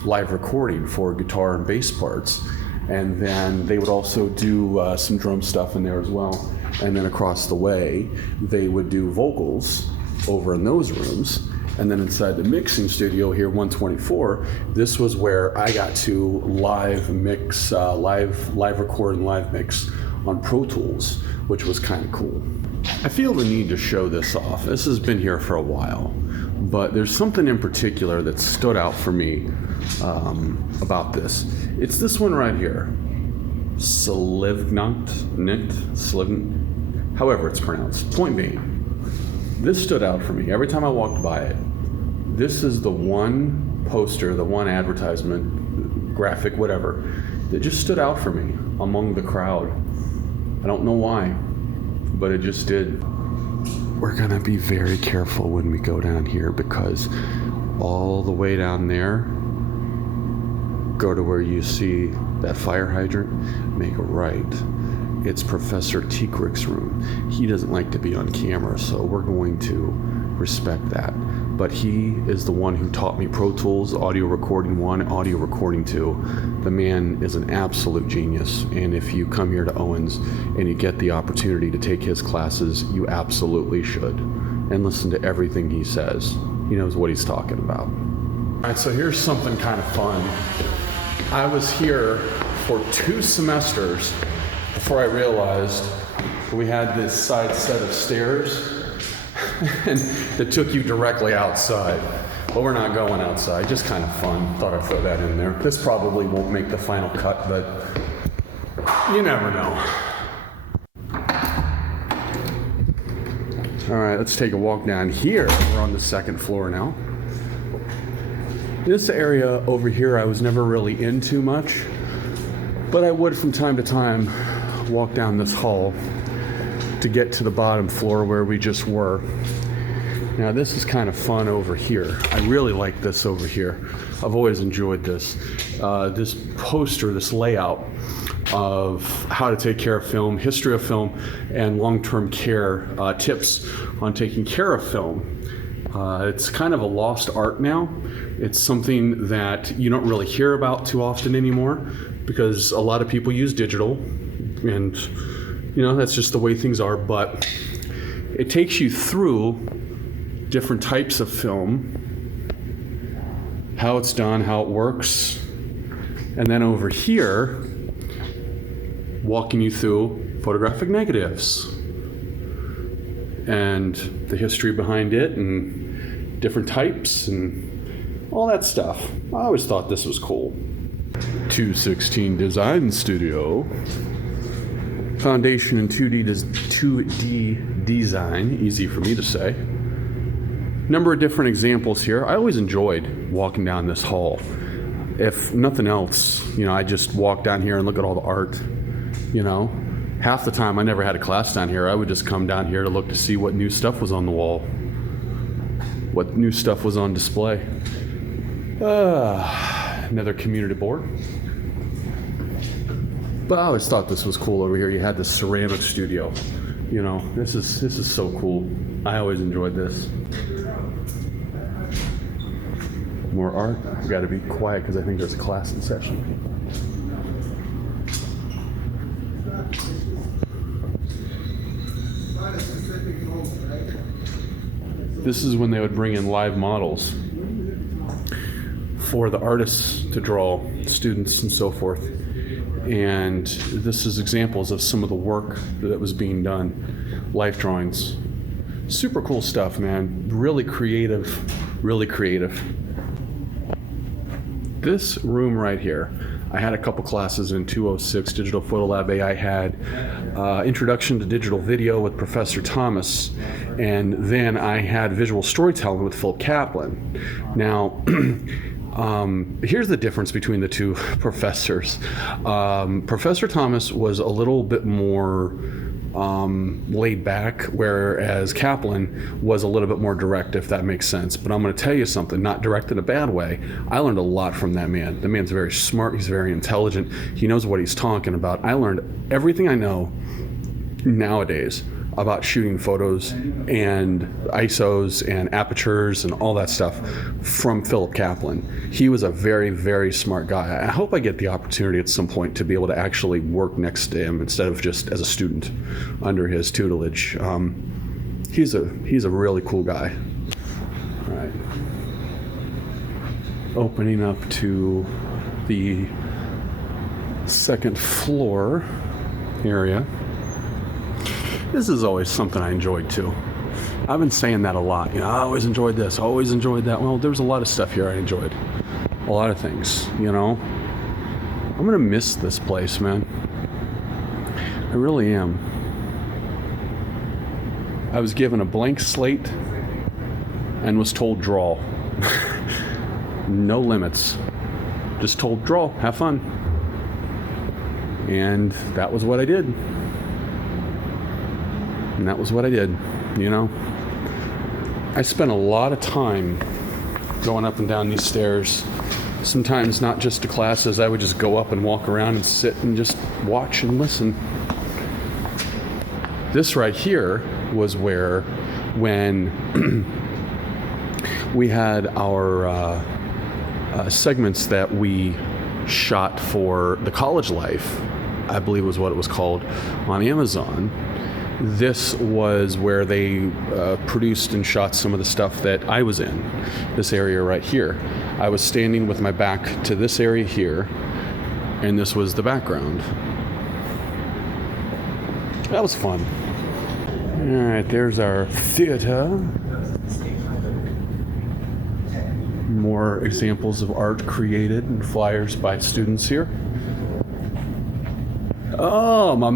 live recording for guitar and bass parts. And then they would also do some drum stuff in there as well. And then across the way, they would do vocals over in those rooms. And then inside the mixing studio here, 124, this was where I got to live mix, live record and live mix on Pro Tools, which was kind of cool. I feel the need to show this off. This has been here for a while, but there's something in particular that stood out for me about this. It's this one right here, Slivnant, however it's pronounced. Point being, this stood out for me every time I walked by it. This is the one poster, the one advertisement, graphic, whatever, that just stood out for me among the crowd. I don't know why, but it just did. We're gonna be very careful when we go down here, because all the way down there, go to where you see that fire hydrant, make a right. It's Professor Teakrick's room. He doesn't like to be on camera, so we're going to respect that. But he is the one who taught me Pro Tools, Audio Recording 1, Audio Recording 2. The man is an absolute genius, and if you come here to Owens and you get the opportunity to take his classes, you absolutely should. And listen to everything he says. He knows what he's talking about. All right, so here's something kind of fun. I was here for 2 semesters before I realized we had this side set of stairs and that took you directly outside. But we're not going outside, just kind of fun. Thought I'd throw that in there. This probably won't make the final cut, but you never know. All right, let's take a walk down here. We're on the 2nd floor now. This area over here I was never really in too much, but I would from time to time walk down this hall to get to the bottom floor where we just were. Now this is kind of fun over here. I really like this over here. I've always enjoyed this. This poster, this layout of how to take care of film, history of film, and long-term care tips on taking care of film. It's kind of a lost art now. It's something that you don't really hear about too often anymore because a lot of people use digital, and you know, that's just the way things are. But it takes you through different types of film, how it's done, how it works, and then over here, walking you through photographic negatives and the history behind it and different types and all that stuff. I always thought this was cool. 216 Design Studio. Foundation in 2D design, easy for me to say. Number of different examples here. I always enjoyed walking down this hall. If nothing else, you know, I just walk down here and look at all the art. You know, half the time I never had a class down here. I would just come down here to look to see what new stuff was on the wall, what new stuff was on display. Another community board. But I always thought this was cool over here. You had the ceramic studio. You know, this is so cool. I always enjoyed this. More art. We got to be quiet because I think there's a class in session. This is when they would bring in live models for the artists to draw, students and so forth. And this is examples of some of the work that was being done. Life drawings. Super cool stuff, man. Really creative, really creative. This room right here, I had a couple classes in 206 Digital Photo Lab A. I had Introduction to Digital Video with Professor Thomas, and then I had Visual Storytelling with Philip Kaplan. Now, here's the difference between the two professors. Professor Thomas was a little bit more laid back, whereas Kaplan was a little bit more direct, if that makes sense. But I'm going to tell you something, not direct in a bad way. I learned a lot from that man. The man's very smart, he's very intelligent, he knows what he's talking about. I learned everything I know nowadays about shooting photos and ISOs and apertures and all that stuff from Philip Kaplan. He was a very, very smart guy. I hope I get the opportunity at some point to be able to actually work next to him instead of just as a student under his tutelage. He's a really cool guy. All right. Opening up to the second floor area. This is always something I enjoyed too. I've been saying that a lot. You know, I always enjoyed this, I always enjoyed that. Well, there's a lot of stuff here I enjoyed. A lot of things, you know. I'm gonna miss this place, man. I really am. I was given a blank slate and was told draw. No limits. Just told draw, have fun. And that was what I did. And that was what I did, you know. I spent a lot of time going up and down these stairs. Sometimes not just to classes, I would just go up and walk around and sit and just watch and listen. This right here was where, when we had our segments that we shot for the college life, I believe was what it was called, on Amazon. This was where they produced and shot some of the stuff that I was in, this area right here. I was standing with my back to this area here, and this was the background. That was fun. All right, there's our theater. More examples of art created and flyers by students here. Oh, my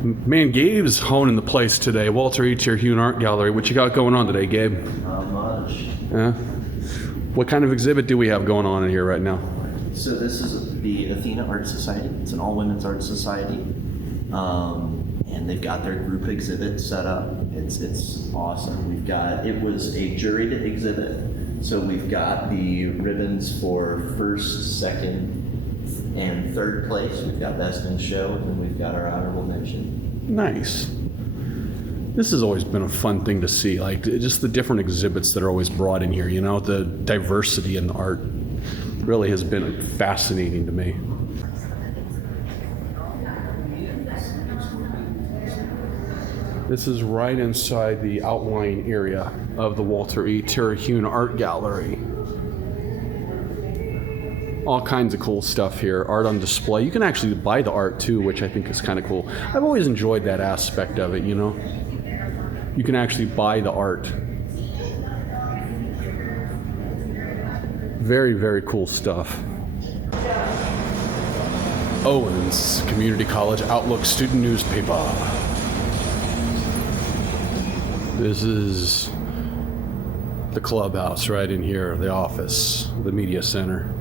man, Gabe's honing the place today. Walter Eats here, Hune Art Gallery. What you got going on today, Gabe? Not much. Yeah. What kind of exhibit do we have going on in here right now? So this is the Athena Art Society. It's an all-women's art society. And they've got their group exhibit set up. It's awesome. It was a juried exhibit. So we've got the ribbons for first, second, and third place. We've got best in show, and then we've got our honorable mention. Nice. This has always been a fun thing to see, like just the different exhibits that are always brought in here, you know, the diversity in the art really has been fascinating to me. This is right inside the outlying area of the Walter E. Terhune Art Gallery. All kinds of cool stuff here, art on display. You can actually buy the art too, which I think is kind of cool. I've always enjoyed that aspect of it, you know. You can actually buy the art. Very, very cool stuff. Owens Community College Outlook student newspaper. This is the clubhouse right in here, the office, the media center.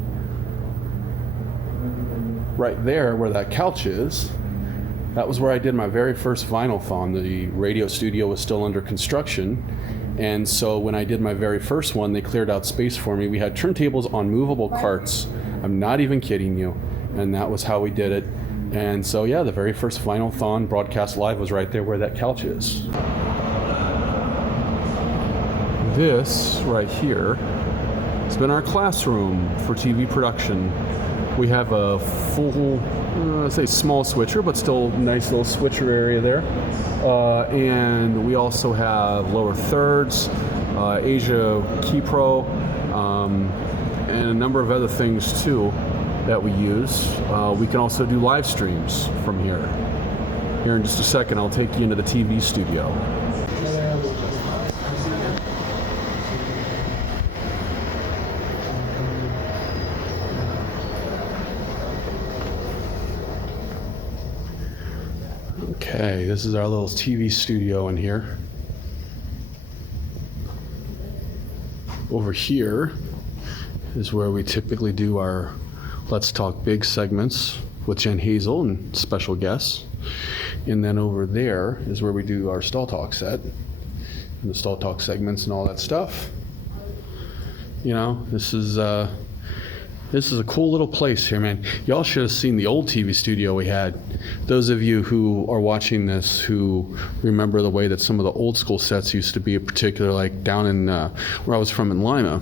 Right there where that couch is, that was where I did my very first vinyl-thon. The radio studio was still under construction, and so when I did my very first one, they cleared out space for me. We had turntables on movable carts. I'm not even kidding you, and that was how we did it. And so yeah, the very first vinyl-thon broadcast live was right there where that couch is. This right here has been our classroom for TV production. We have a full, I'd say small switcher, but still nice little switcher area there. And we also have lower thirds, Asia Key Pro, and a number of other things too that we use. We can also do live streams from here. Here in just a second, I'll take you into the TV studio. Okay, this is our little TV studio in here. Over here is where we typically do our Let's Talk Big segments with Jen Hazel and special guests. And then over there is where we do our Stall Talk set and the Stall Talk segments and all that stuff. You know, this is a cool little place here, man. Y'all should have seen the old TV studio we had. Those of you who are watching this who remember the way that some of the old school sets used to be, in particular, like down in where I was from in Lima,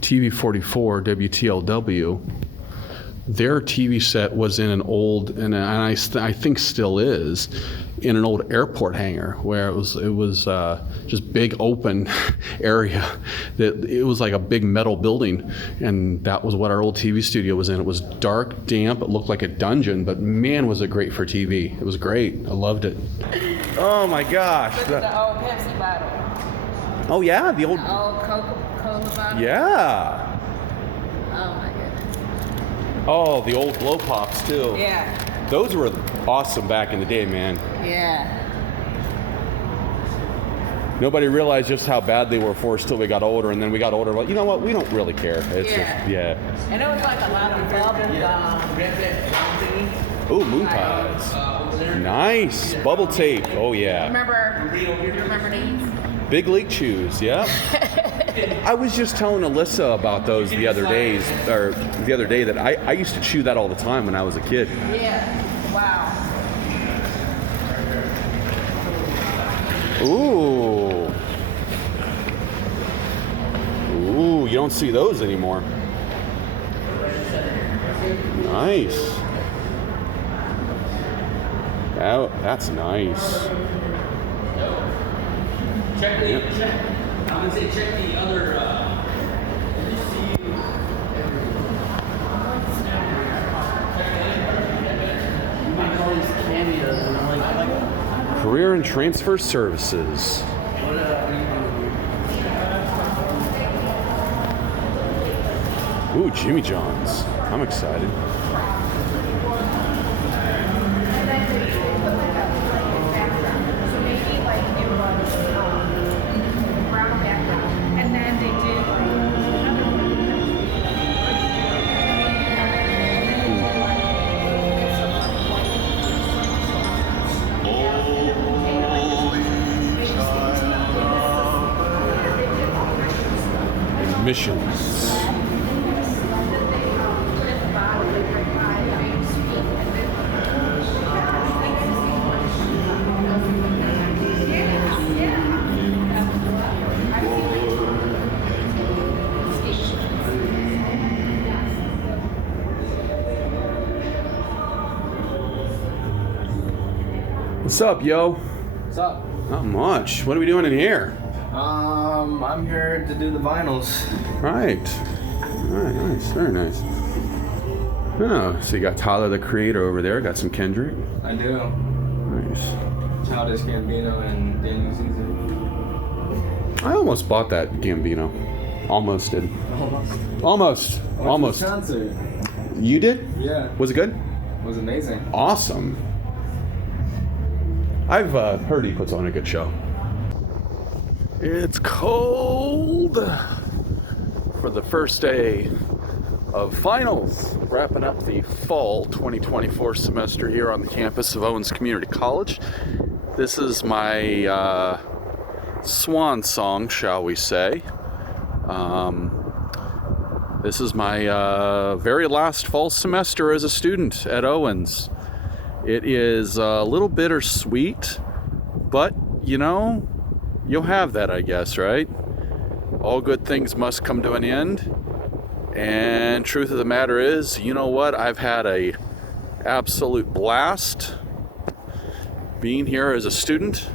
TV 44, WTLW, their TV set was in an old, and I think still is, in an old airport hangar where it was just big open area. That it was like a big metal building, and that was what our old TV studio was in. It was dark, damp, it looked like a dungeon, but man, was it great for TV. It was great. I loved it. Oh my gosh. Look at the old Pepsi bottle. Oh yeah, the old Coca-Cola bottle. Yeah. Oh my goodness. Oh, the old blow pops too. Yeah. Those were awesome back in the day, man. Yeah. Nobody realized just how bad they were for us till we got older, and then we got older. Like, you know what? We don't really care. It's just, yeah. And it was like a lot of bubble. Ooh, moon pies. Nice. Bubble tape. Oh, yeah. Remember these? Big League Chews, yeah. I was just telling Alyssa about those the other day that I used to chew that all the time when I was a kid. Yeah. Wow. Ooh. Ooh, you don't see those anymore. Nice. That's nice. Check I'm gonna say check the other. Career and Transfer Services. Ooh, Jimmy John's. I'm excited. Missions. What's up, yo? What's up? Not much. What are we doing in here? I'm here to do the vinyls. Right. Alright, nice. Very nice. Oh, so you got Tyler the Creator over there. Got some Kendrick. I do. Nice. Childish Gambino and Daniel Caesar. I almost bought that Gambino. Almost did. Almost. Almost. Concert. You did? Yeah. Was it good? It was amazing. Awesome. I've heard he puts on a good show. It's cold for the first day of finals, wrapping up the fall 2024 semester here on the campus of Owens Community College. This is my swan song, shall we say. This is my very last fall semester as a student at Owens. It is a little bittersweet, but you know, you'll have that, I guess, right? All good things must come to an end. And truth of the matter is, you know what? I've had a absolute blast being here as a student.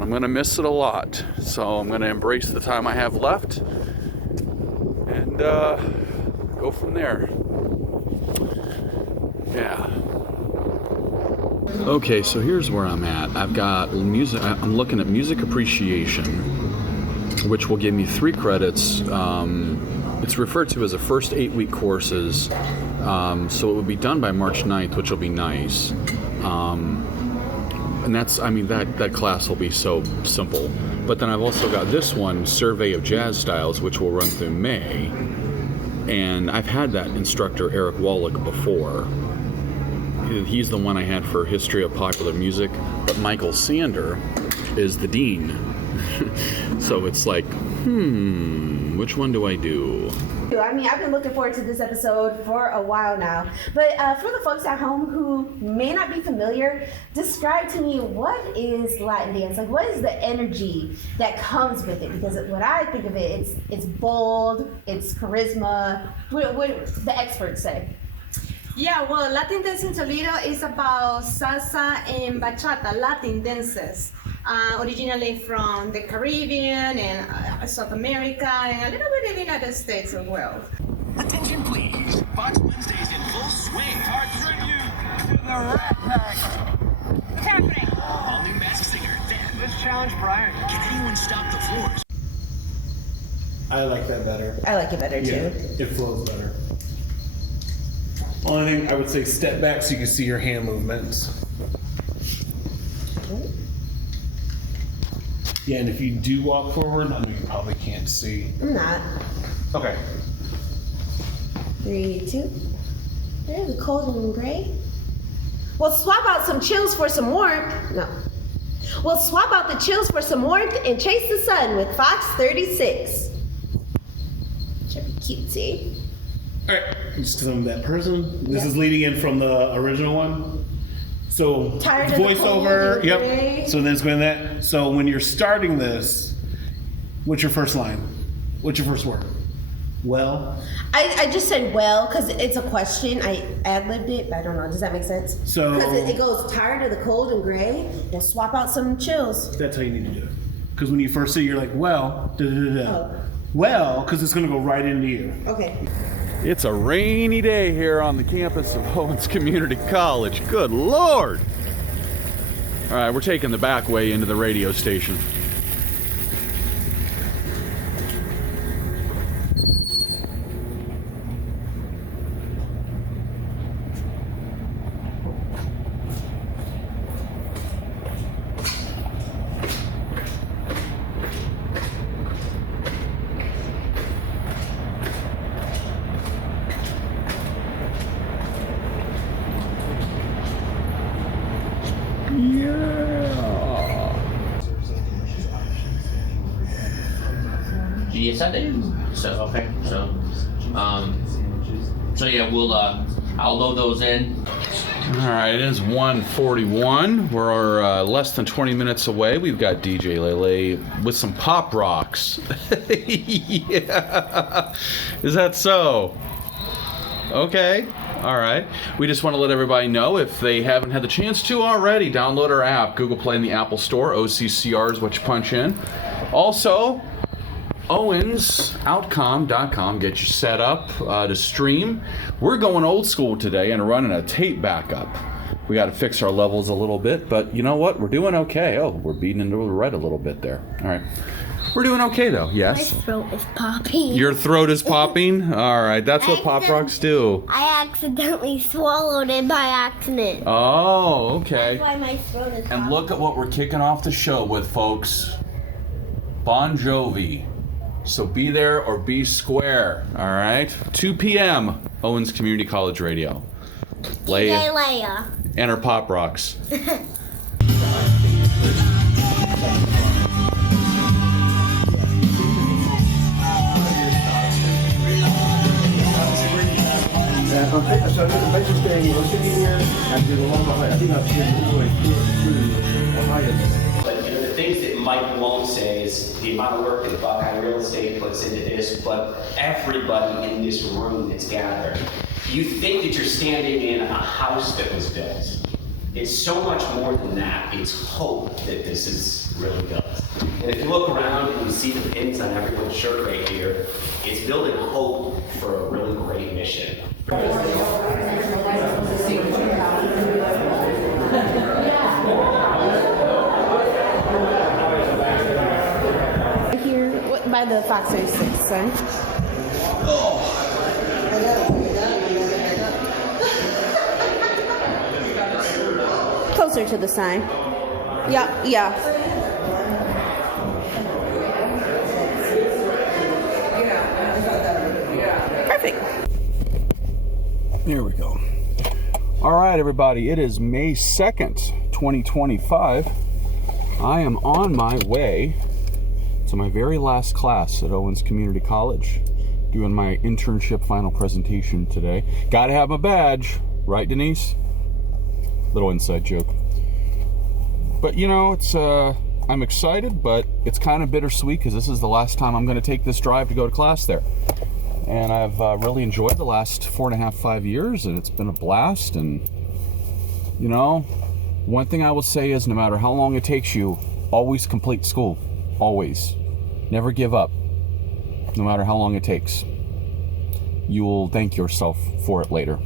I'm gonna miss it a lot. So I'm gonna embrace the time I have left and go from there. Yeah. Okay, so here's where I'm at. I've got music. I'm looking at music appreciation, which will give me 3 credits. It's referred to as a first 8-week courses, so it would be done by March 9th, which will be nice. And that's, I mean, that class will be so simple. But then I've also got this one, Survey of Jazz Styles, which will run through May. And I've had that instructor, Eric Wallach, before. He's the one I had for History of Popular Music, but Michael Sander is the dean. So it's like, which one do I do? I mean, I've been looking forward to this episode for a while now. But for the folks at home who may not be familiar, describe to me, what is Latin dance? Like, what is the energy that comes with it? Because when I think of it, it's bold, it's charisma. What the experts say? Yeah, well, Latin dance in Toledo is about salsa and bachata, Latin dances, originally from the Caribbean and South America and a little bit in the United States as well. Attention please, Fox Wednesday's in full swing. Our tribute to the Rat Pack. What's happening? All new Masked Singer, then. Let's challenge Brian. Can anyone stop the floors? I like that better. I like it better too. Yeah, it flows better. Only thing I would say, step back so you can see your hand movements. Yeah, and if you do walk forward, I know you probably can't see. I'm not. Okay. 3, 2. There's the cold and gray. We'll swap out some chills for some warmth. No. We'll swap out the chills for some warmth and chase the sun with Fox 36. Should be cutesy. Alright, just because I'm that person. This is leading in from the original one. So, Tired of the voiceover, cold and gray. So then it's going that. So when you're starting this, what's your first line? What's your first word? Well? I just said well because it's a question. I ad-libbed it, but I don't know. Does that make sense? So- because it goes tired of the cold and gray. We'll swap out some chills. That's how you need to do it. Because when you first say, you're like, well, da-da-da-da. Well, because it's going to go right into you. Okay. It's a rainy day here on the campus of Owens Community College. Good Lord! All right, we're taking the back way into the radio station. Yes, I did. So okay, so yeah, we'll I'll load those in. All right, it is 1:41. We're less than 20 minutes away. We've got DJ Lele with some pop rocks. Yeah, is that so? Okay. All right. We just want to let everybody know, if they haven't had the chance to already, download our app. Google Play in the Apple Store. OCCR is what you punch in. Also, OwensOutcom.com. Get you set up to stream. We're going old school today and running a tape backup. We got to fix our levels a little bit, but you know what? We're doing okay. Oh, we're beating into the red a little bit there. All right. We're doing okay, though. Yes? My throat is popping. Your throat is popping? All right. That's what pop rocks do. I accidentally swallowed it by accident. Oh, okay. That's why my throat is And look at what we're kicking off the show with, folks. Bon Jovi. So be there or be square. All right? 2 p.m. Owens Community College Radio. Leia. And her pop rocks. So basically, we're sitting here and do the long behind. I think I've seen all the way through Ohio. But the things that Mike won't say is the amount of work that Buckeye Real Estate puts into this, but everybody in this room that's gathered. You think that you're standing in a house that was built. It's so much more than that. It's hope that this is really built. And if you look around and you see the pins on everyone's shirt right here, it's building hope for a really great mission. Here by the Fox 06 sign. Closer to the sign. Yeah. Perfect. There we go. All right, everybody. It is May 2nd, 2025. I am on my way to my very last class at Owens Community College, doing my internship final presentation today. Gotta have my badge, right, Denise? Little inside joke. But you know, it's I'm excited, but it's kind of bittersweet because this is the last time I'm going to take this drive to go to class there. And I've really enjoyed the last 4.5, 5 years, and it's been a blast. And you know, one thing I will say is, no matter how long it takes you, always complete school. Always. Never give up. No matter how long it takes. You will thank yourself for it later.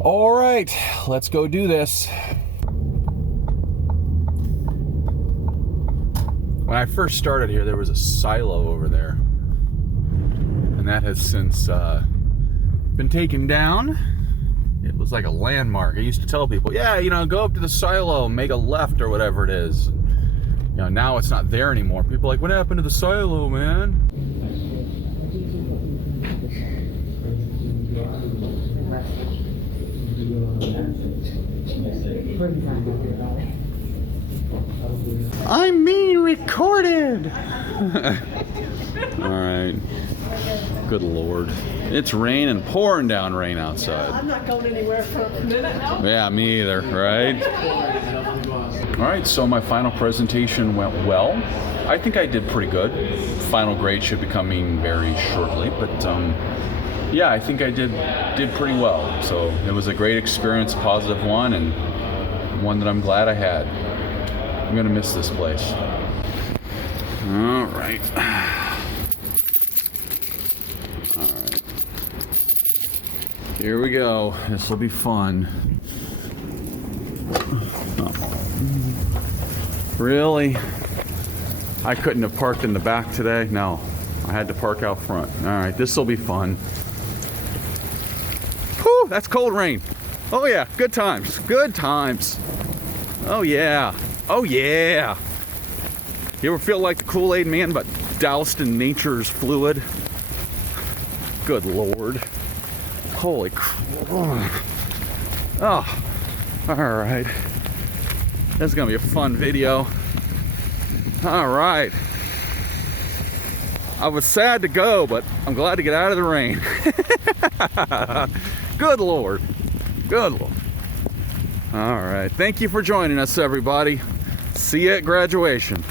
All right, let's go do this. When I first started here, there was a silo over there. And that has since been taken down. It was like a landmark. I used to tell people, yeah, you know, go up to the silo, make a left or whatever it is. You know, now it's not there anymore. People are like, what happened to the silo, man? I'm being recorded. All right. Good Lord. It's raining, pouring down rain outside. I'm not going anywhere for a minute now. Yeah, me either, right? All right, so my final presentation went well. I think I did pretty good. Final grade should be coming very shortly, but yeah, I think I did pretty well. So it was a great experience, positive one, and one that I'm glad I had. I'm gonna miss this place. All right. All right. Here we go. This will be fun. Really? I couldn't have parked in the back today? No. I had to park out front. All right, this will be fun. Whew, that's cold rain. Oh yeah, good times. Good times. Oh yeah. Oh yeah. You ever feel like the Kool-Aid man but doused in nature's fluid? Good Lord. Holy crap. Oh. Alright. This is gonna be a fun video. Alright. I was sad to go, but I'm glad to get out of the rain. Good Lord. Good Lord. All right. Thank you for joining us, everybody. See you at graduation.